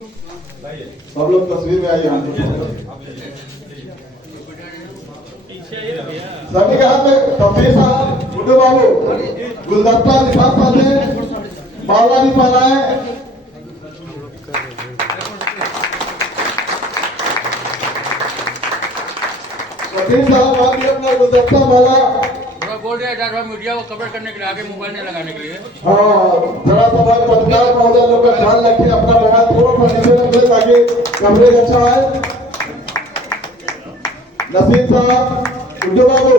सब लोग तस्वीर में आइए। सभी के हाथ में कपड़े साहब, गुड्डू बाबू, गुलदस्ता निशान साथ में माला भी पहना है। कपड़े साहब आप भी अपना गुलदस्ता माला बोल रहे हैं मीडिया को कवर करने के लिए, आगे मोबाइल नहीं लगाने के लिए। हाँ, जरा सा हमारे पत्रकार महोदय लोग का ध्यान रखें, अपना मोबाइल थोड़ा सा नीचे रखें ताकि कवरेज अच्छा है। नसीम साहब, गुड्डू बाबू,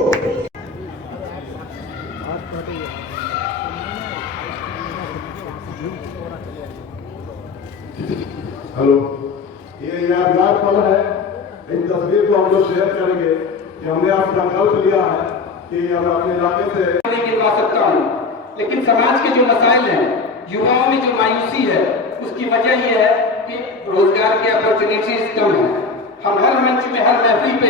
हेलो, ये यादगार पल है। इन तस्वीर को हम लोग शेयर करेंगे कि हमने आप संकल्प लिया है कि हम अपने इलाके से नहीं गिनवा सकता हूँ, लेकिन समाज के जो मसाइल हैं, युवाओं में जो मायूसी है, उसकी वजह यह है कि रोजगार के अपॉर्चुनिटीज कम है। हम हर मंच में, हर महफिल पे